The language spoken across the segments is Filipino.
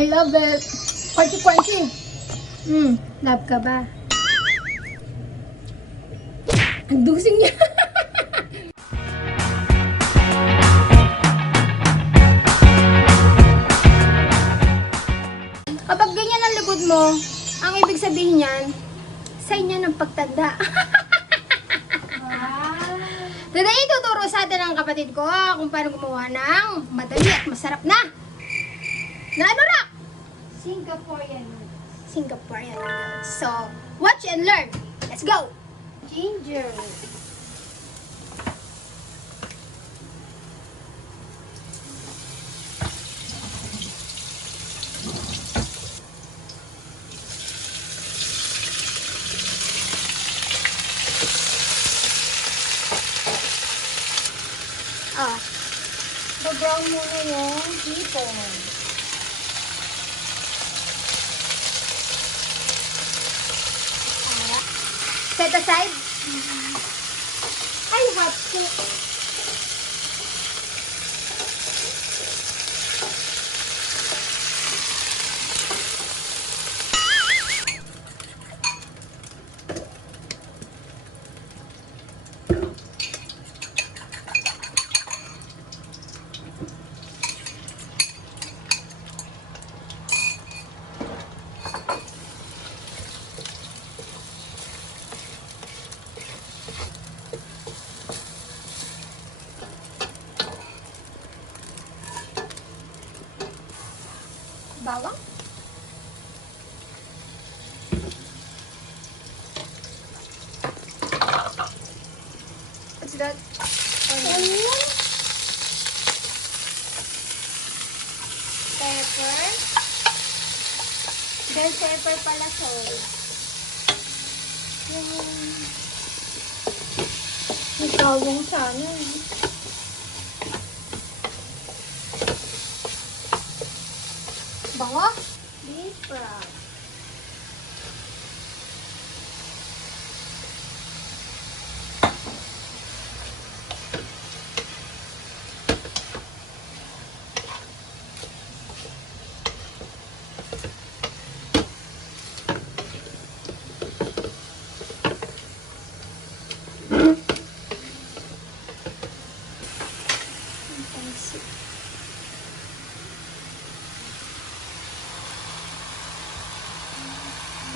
I love it. Crunchy. Love ka ba? Ang dusing niya. Kapag ganyan ang likod mo, ang ibig sabihin niyan, sign niya ng pagtanda. Today, ituturo sa atin ang kapatid ko kung paano gumawa ng madali at masarap na ano na? Singaporean. Singaporean. So, watch and learn. Let's go! Ginger. Brown muna yung hipon. Set aside. Ay, hot po. Bawang. What's that? Onion. Pepper. Bell pepper pala, sorry. May bawang sana. Bango? Beef broth.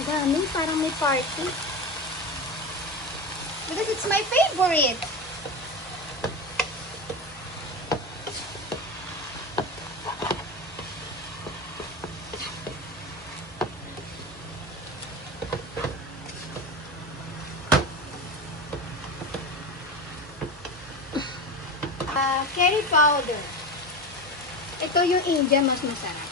Dami, parang may party. Because it's my favorite. Curry powder. Ito yung India, mas masarap.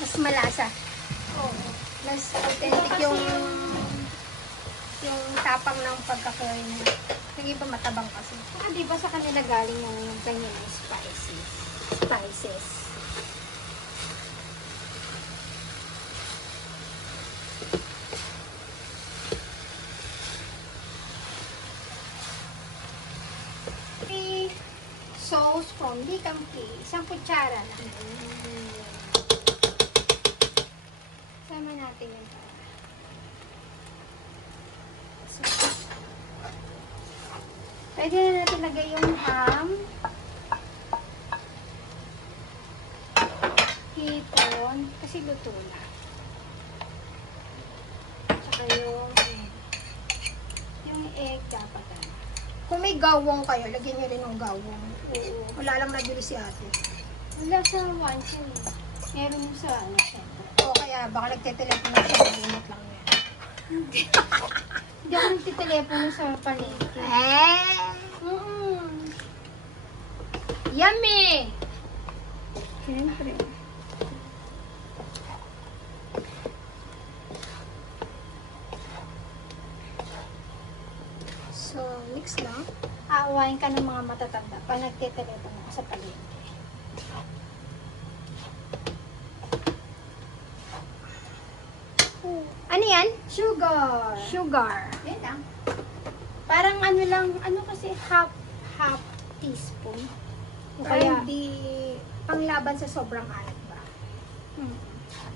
Mas malasa. Oh. Mas authentic yung tapang ng pagka-curry niya. Yung iba matabang kasi. Di ba sa kanila galing yung ganyan ng spices? Sauce from Likampi. Isang kutsara na. Sama natin yung so, pwede na natin lagay yung ham, hipon, kasi luto na. Tsaka yung egg dapat na. Kung may gawong kayo, lagyan nyo rin ng gawong. Oo. Wala lang nabili si ate. Wala sa wansin. Meron yung sa syempre. O kaya baka nagte-telepono siya, malimot lang niya. Hindi ako nagtitelepono sa palengke. Yummy! Siyempre. So, mix lang. Aawain ka ng mga matatanda pag nagtitelepono ka sa palengke. Ano yan? Sugar. Sugar. Yan lang. Parang ano lang, ano kasi half Teaspoon. O para kaya, hindi panglaban sa sobrang alat ba? hmm,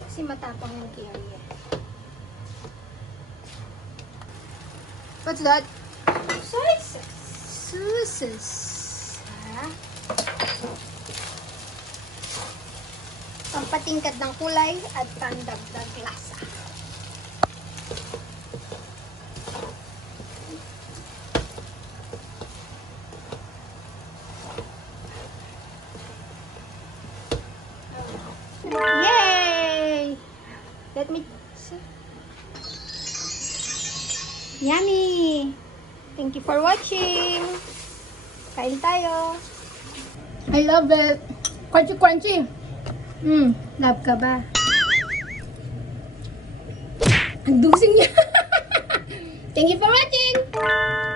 Kasi matapang yung Carrie. What's that? Sauces. Ha? Pampatingkad ng kulay at pandagdag lasa. Yay! Let me see. Yummy! Thank you for watching. Kain tayo. I love it. Crunchy, crunchy. Love ka ba? Ang dusing niya. Thank you for watching.